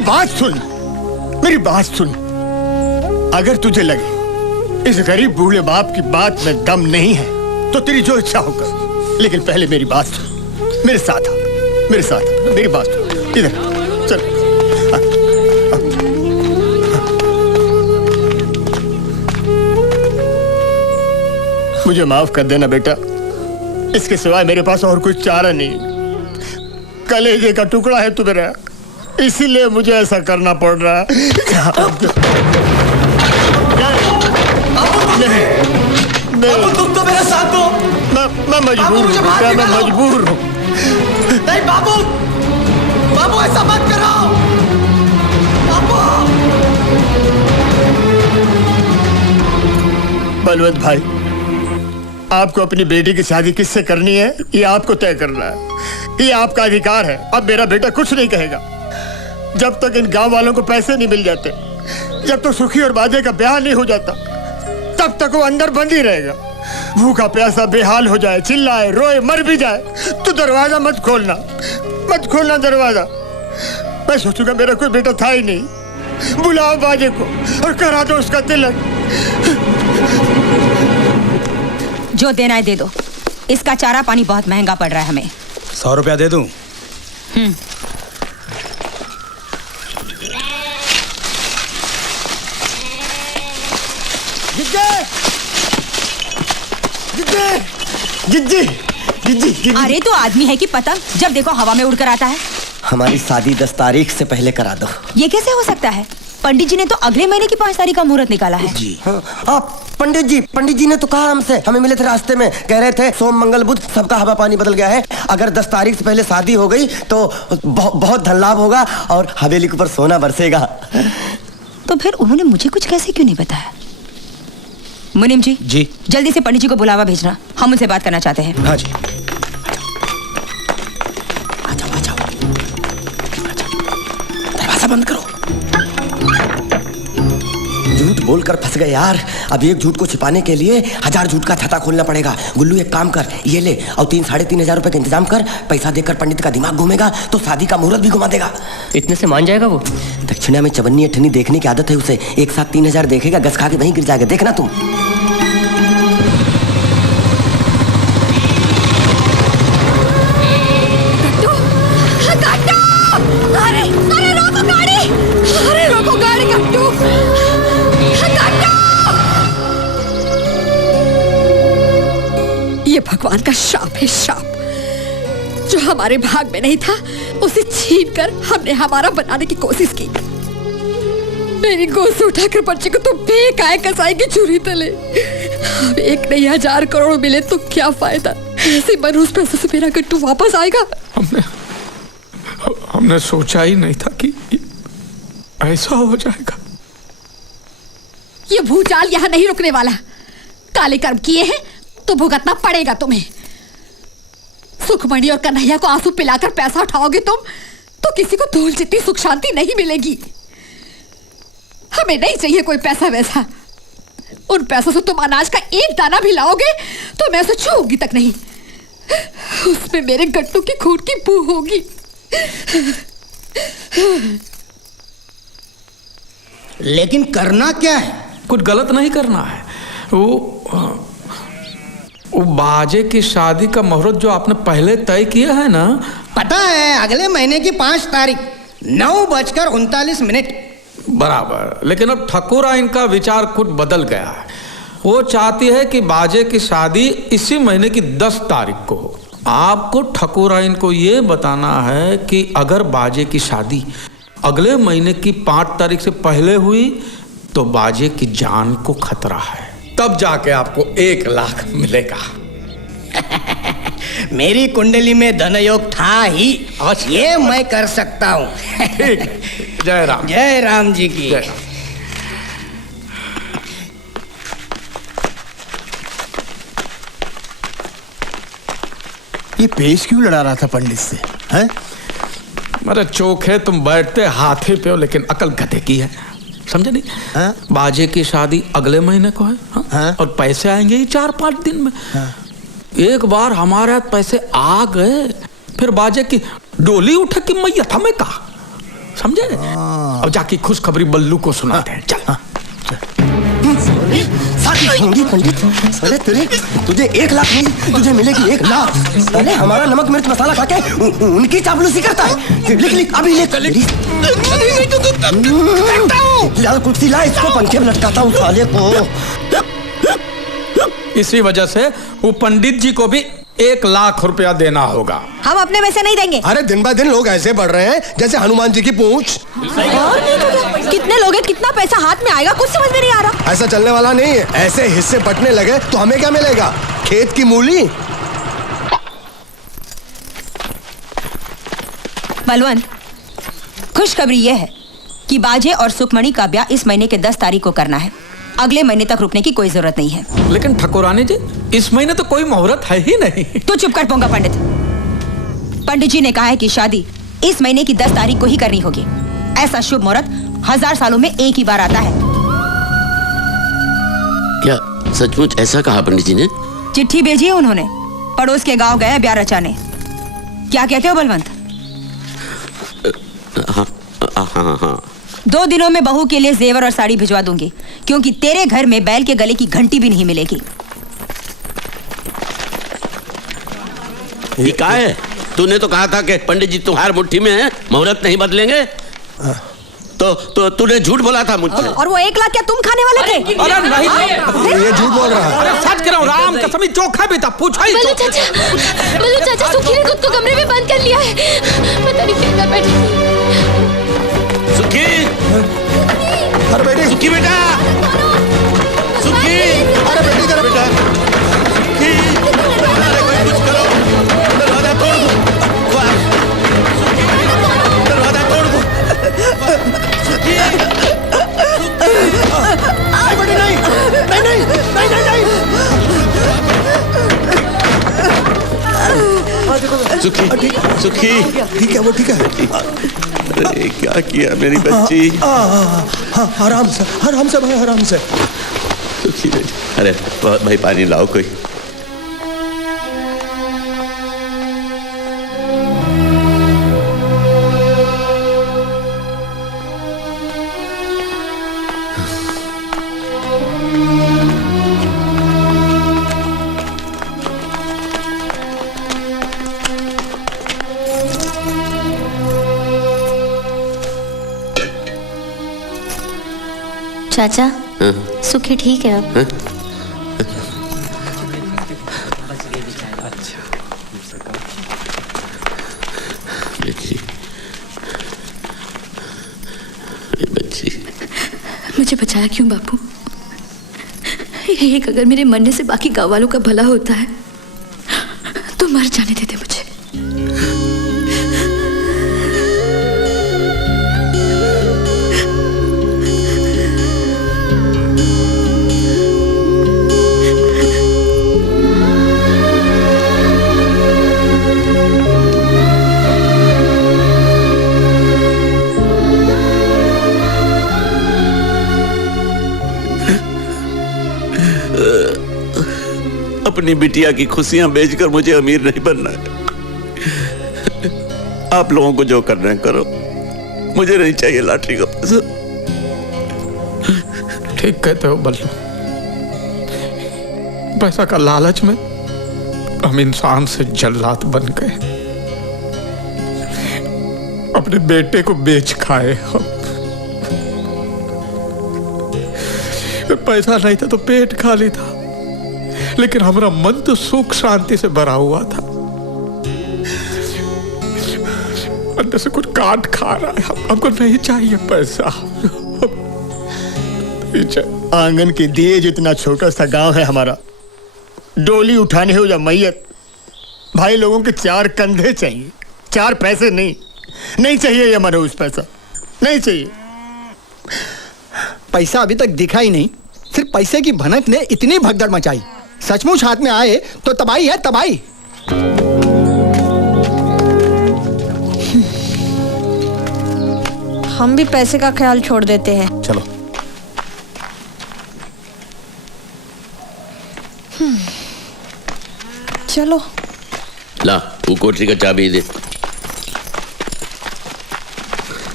बात सुन, मेरी बात सुन। अगर तुझे लगे इस गरीब बूढ़े बाप की बात में दम नहीं है तो तेरी जो इच्छा हो कर, लेकिन पहले मेरी बात सुन। मेरे साथ आ, मेरे साथ आ, मेरी बात सुन। इधर चल। मुझे माफ कर देना बेटा, इसके सिवाय मेरे पास और कोई चारा नहीं। कलेजे का टुकड़ा है तू मेरा, इसीलिए मुझे ऐसा करना पड़ रहा है। नहीं, तुम तो मेरा साथ दो। मैं मजबूर हूँ बेटा, मैं मजबूर हूँ। नहीं बाबू, बाबू ऐसा मत करो। बाबू। बलवंत भाई, आपको अपनी बेटी की शादी किससे करनी है ये आपको तय करना है। ये आपका अधिकार है। अब मेरा बेटा कुछ नहीं कहेगा। जब तक इन गांव वालों को पैसे नहीं मिल जाते, जब तक सुखी और बाजे का ब्याह नहीं हो जाता, तब तक वो अंदर बंद ही रहेगा। भूखा प्यासा बेहाल हो जाए, चिल्लाए, रोए, मर भी जाए तो दरवाजा मत खोलना, मत खोलना दरवाजा। मैं सोचूंगा मेरा कोई बेटा था ही नहीं। बुलाओ बाजे को और करा दो उसका तिलक। जो देना है दे दो। इसका चारा पानी बहुत महंगा पड़ रहा है हमें। 100 रुपया दे दूं? जिद्दी। अरे तो आदमी है कि पतंग, जब देखो हवा में उड़कर आता है। हमारी शादी 10 तारीख से पहले करा दो। ये कैसे हो सकता है? पंडित जी ने तो अगले महीने की 5 तारीख का मुहूर्त निकाला है। जी आप पंडित जी ने तो कहा हमसे, हमें मिले थे रास्ते में, कह रहे थे सोम मंगल बुध सबका हवा पानी बदल गया है। अगर 10 तारीख से पहले शादी हो गई तो बहुत धन लाभ होगा और हवेली के ऊपर सोना बरसेगा। तो फिर उन्होंने मुझे कुछ कैसे क्यों नहीं बताया? मुनीम जी, जल्दी से पंडित जी को बुलावा भेजना, हम उनसे बात करना चाहते हैं। हाँ जी। दरवाजा बंद करो। झूठ बोलकर फंस गए यार। अब एक झूठ को छिपाने के लिए 1000 झूठ का छाता खोलना पड़ेगा। गुल्लू एक काम कर, ये ले और 3-3.5 हजार रुपए का इंतजाम कर। पैसा देकर पंडित का दिमाग घूमेगा तो शादी का मुहूर्त भी घुमा देगा। इतने से मान जाएगा वो? दक्षिणा में चवन्नी अठन्नी देखने की आदत है उसे। एक साथ 3 हजार देखेगा, गस खा के वहीं गिर जाएगा, देखना तुम। ये भगवान का शाप है, शाप। जो हमारे भाग में नहीं था उसे छीनकर हमने हमारा बनाने की कोशिश की। मेरी गोद से उठाकर बच्चे को तो बेकाय कसाई की चूरी तले। अब 1 नहीं 1000 करोड़ मिले तो क्या फायदा? ऐसे मनुष्य पैसे से मेरा गट्टू वापस आएगा। हमने सोचा ही नहीं था कि ऐसा हो जाएगा। ये भूचाल यहाँ नहीं रुकने वाला। काले कर्म किए हैं तो भुगतना पड़ेगा तुम्हें। सुखमणि और कन्हैया को आंसू पिलाकर पैसा उठाओगे तुम तो किसी को धूल जितनी सुख शांति नहीं मिलेगी। हमें नहीं चाहिए कोई पैसा वैसा। उन पैसों से तुम अनाज का एक दाना भी लाओगे तो मैं उसे छूऊंगी तक नहीं। उसमें मेरे गट्टू की खून की बू होगी। लेकिन करना क्या है? कुछ गलत नहीं करना है। वो बाजे की शादी का मुहूर्त जो आपने पहले तय किया है ना? पता है, अगले महीने की 5 तारीख 9:39 बराबर। लेकिन अब ठकुरा इनका विचार कुछ बदल गया है। वो चाहती है कि बाजे की शादी इसी महीने की 10 तारीख को हो। आपको ठकुरा इनको ये बताना है कि अगर बाजे की शादी अगले महीने की 5 तारीख से पहले हुई तो बाजे की जान को खतरा है। तब जाके आपको 1 लाख मिलेगा। मेरी कुंडली में धनयोग था ही, ये मैं कर सकता हूँ। ठीक है। जय राम। जय राम जी की। जय। ये पेश क्यों लड़ा रहा था पंडित से? हैं? मेरे चोखे, तुम बैठते हाथी पे हो लेकिन अकल गधे की है, समझे नहीं? हाँ? बाजे की शादी अगले महीने को है। हाँ? हाँ? और पैसे आएंगे ही 4-5 दिन में। हाँ? एक बार हमारे हाथ पैसे आ गए फिर बाजे की डोली उठे कि मैया था मैं कहा। समझे? अब जाके खुशखबरी बल्लू को सुनाते हैं। चल। शादी होंगी पंडित। साले तेरे तुझे 1 लाख नहीं, तुझे मिलेगी 1 लाख। साले हमारा नमक मिर्च मसाला खा के उनकी चापलूसी करता है। लिख अभी लिख। लाल कुर्सी ला, इसको पंखे में लटकाता हूँ साले को। इसी वजह से वो पंडित जी को भी 1 लाख रुपया देना होगा। हम अपने में से नहीं देंगे। अरे दिन ब दिन लोग ऐसे बढ़ रहे हैं जैसे हनुमान जी की पूंछ। और नहीं तो क्या? कितने लोग हैं, कितना पैसा हाथ में आएगा, कुछ समझ में नहीं आ रहा। ऐसा चलने वाला नहीं है। ऐसे हिस्से बंटने लगे तो हमें क्या मिलेगा? खेत की मूली। बलवंत, खुशखबरी यह है कि बाजे और सुखमणि का ब्याह इस महीने के 10 तारीख को करना है। अगले महीने तक रुकने की कोई जरूरत नहीं है। लेकिन ठाकुरानी जी, इस महीने तो कोई मुहूर्त है ही नहीं। तू चुप कर पोंगा पंडित। पंडित जी ने कहा है कि शादी इस महीने की 10 तारीख को ही करनी होगी। ऐसा शुभ मुहूर्त 1000 सालों में एक ही बार आता है। क्या सचमुच ऐसा कहा पंडित जी ने? चिट्ठी भेजी है उन्होंने। पड़ोस के गांव गए ब्याह रचाने। क्या कहते हो बलवंत? हाँ। 2 दिनों में बहू के लिए जेवर और साड़ी भिजवा दूंगी, क्योंकि तेरे घर में बैल के गले की घंटी भी नहीं मिलेगी। ये क्या है? तूने तो कहा था कि पंडित जी तुम्हारी मुट्ठी में है, मुहूर्त नहीं बदलेंगे। तो तूने झूठ बोला था मुझसे। और वो 1 लाख क्या तुम खाने वाले थे? अरे नहीं, ये झूठ बोल रहा है। अरे सच कह रहा हूँ, राम कसम चोखा भी था। पूछा ही बल्लू चाचा सुखी ने खुद को कमरे में बंद कर लिया है। पता नहीं क्या कर बैठी। सुखी, अरे बेटी, सुखी बेटा, सुखी, अरे बेटी जरा बेटा, सुखी, अरे कोई कुछ करो, दरवाजा तोड़ दो, सुखी, दरवाजा तोड़ दो, सुखी, अरे बेटी नहीं, सुखी, सुखी, ठीक है वो ठीक है। अरे क्या किया मेरी बच्ची? आराम से भाई, आराम से। सुखी बेटी, अरे भाई पानी लाओ कोई। चाचा, सुखी ठीक है अब? बच्ची, मुझे बचाया क्यों बापू? एक अगर मेरे मरने से बाकी गांव वालों का भला होता है तो मर जाने देते मुझे। अपनी बिटिया की खुशियां बेचकर मुझे अमीर नहीं बनना है। आप लोगों को जो करना है करो, मुझे नहीं चाहिए लॉटरी का पैसा। ठीक कहते हो बल्लू। पैसा का लालच में हम इंसान से जल्लाद बन गए, अपने बेटे को बेच खाए हम। पैसा नहीं था तो पेट खाली था, लेकिन हमारा मन तो सुख शांति से भरा हुआ था। अंदर से कुछ काट खा रहा है। हमको नहीं चाहिए पैसा। आंगन के दिए जितना छोटा सा गांव है हमारा। डोली उठाने हो या मैयत, भाई लोगों के 4 कंधे चाहिए, 4 पैसे नहीं चाहिए। ये मनोज पैसा नहीं चाहिए। पैसा अभी तक दिखा ही नहीं, सिर्फ पैसे की भनक ने इतनी भगदड़ मचाई। सचमुच हाथ में आए तो तबाही है तबाही। हम भी पैसे का ख्याल छोड़ देते हैं। चलो चलो ला, वो कोठरी का चाबी दे।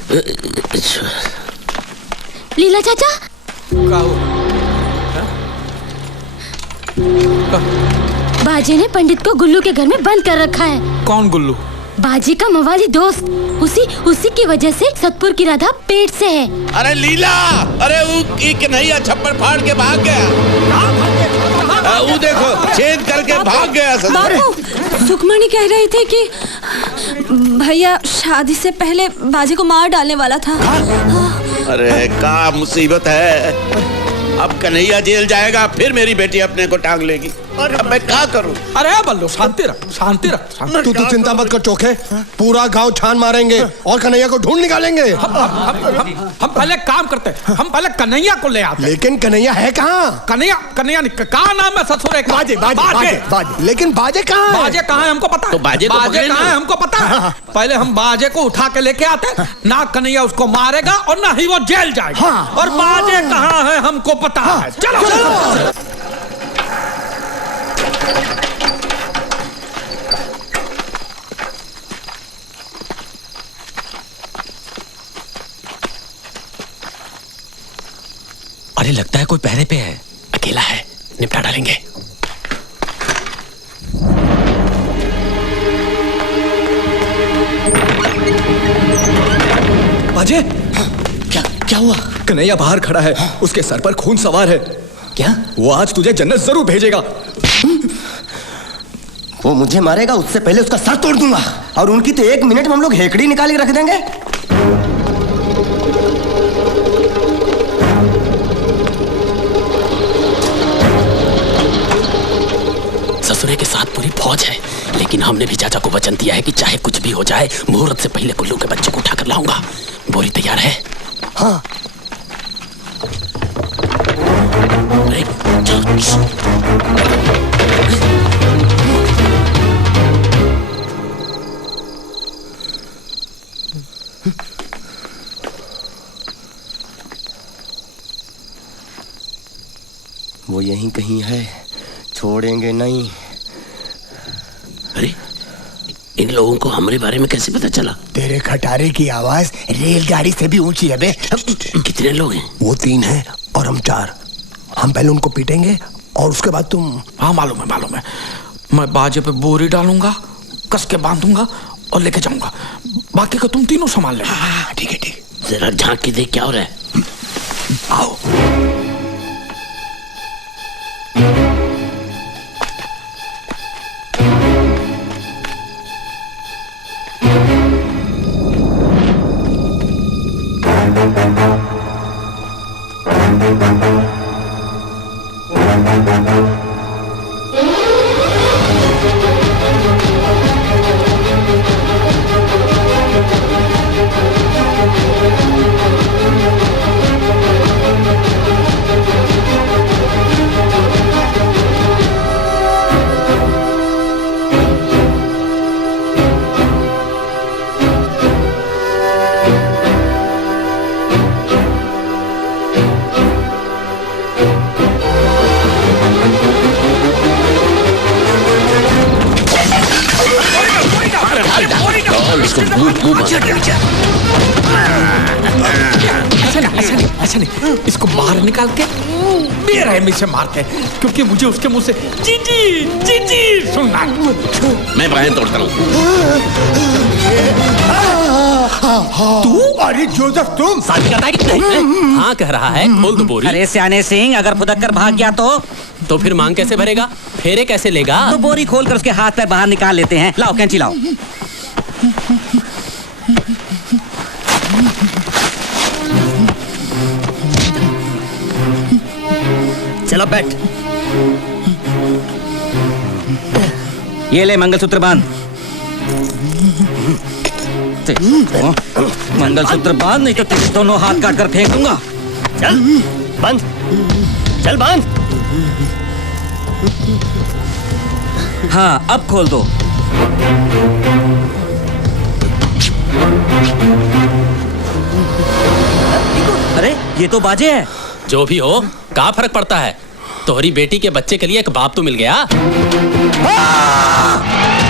लीला चाचा, बाजे ने पंडित को गुल्लू के घर में बंद कर रखा है। कौन गुल्लू? बाजी का मवाली दोस्त। उसी की वजह से सतपुर की राधा पेट से है। अरे लीला, अरे वो कन्हैया छप्पर फाड़ के भाग गया। वो देखो छेद करके भाग गया। बाबू, सुखमणि कह रही थी कि भैया शादी से पहले बाजी को मार डालने वाला था। अरे क्या मुसीबत है। अब कन्हैया जेल जाएगा, फिर मेरी बेटी अपने को टांग लेगी। अब मैं क्या करूं? अरे बल्लू, शांति रख, शांति रख। तू चिंता मत कर चोखे, पूरा गांव छान मारेंगे और कन्हैया को ढूंढ निकालेंगे। हम पहले काम करते, हम पहले कन्हैया को ले आते। लेकिन कन्हैया है कहाँ? कन्हैया कहाँ नाम है ससुर? बाजे बाजे। लेकिन बाजे कहाँ है? बाजे कहाँ है हमको पता है। तो बाजे कहाँ है हमको पता है। पहले हम बाजे को उठा के लेके आते, ना कन्हैया उसको मारेगा और ना ही वो जेल जाएगा। और बाजे कहाँ है हमको पता है। चलो। अरे लगता है कोई पहरे पे है। अकेला है, निपटा डालेंगे। बाजे, क्या हुआ? कन्हैया बाहर खड़ा है, उसके सर पर खून सवार है। क्या? वो आज तुझे जन्नत जरूर भेजेगा। वो मुझे मारेगा, उससे पहले उसका सर तोड़ दूंगा। और उनकी तो 1 मिनट में हम लोग हेकड़ी निकाल के रख देंगे। ससुरे के साथ पूरी फौज है, लेकिन हमने भी चाचा को वचन दिया है कि चाहे कुछ भी हो जाए, मुहूर्त से पहले गुल्लू के बच्चे को उठा कर लाऊंगा। बोरी तैयार है? हाँ। अरे चल। वो यहीं कहीं है, छोड़ेंगे नहीं। अरे इन लोगों को हमारे बारे में कैसे पता चला? तेरे खटारे की आवाज रेलगाड़ी से भी ऊंची है बे। कितने लोग हैं? वो 3 हैं और हम 4। हम पहले उनको पीटेंगे और उसके बाद तुम। हाँ मालूम है। मैं बाजे पे बोरी डालूंगा, कस के बांधूंगा और लेके जाऊंगा। बाकी का तुम तीनों संभाल लेना। हाँ ठीक है। जरा झांक के देख क्या हो रहा है। आओ। ऐसा नहीं, इसको बाहर निकाल के बेरहमी से मारते हैं, क्योंकि मुझे उसके मुंह से जी सुनना है। मैं बाहें तोड़ता हूँ। तू? अरे जोसेफ तुम? शादी करता है कि नहीं? हाँ कह रहा है, खोल दो बोरी। अरे सियाने सिंह, अगर फुदक कर भाग गया तो फिर मांग कैसे भरेगा? फेरे कैसे लेगा? तो बोरी खोल कर उसके हाथ पैर बाहर निकाल लेते हैं। लाओ कैंची लाओ। चलो बैठ। ये ले मंगलसूत्र बांध। मंगलसूत्र बांध, नहीं तो तेरे दोनों हाथ काट कर फेंक दूंगा। चल बंद, चल बंद। हाँ अब खोल दो। अरे ये तो बाजे है। जो भी हो, क्या फर्क पड़ता है? तोहरी बेटी के बच्चे के लिए एक बाप तो मिल गया।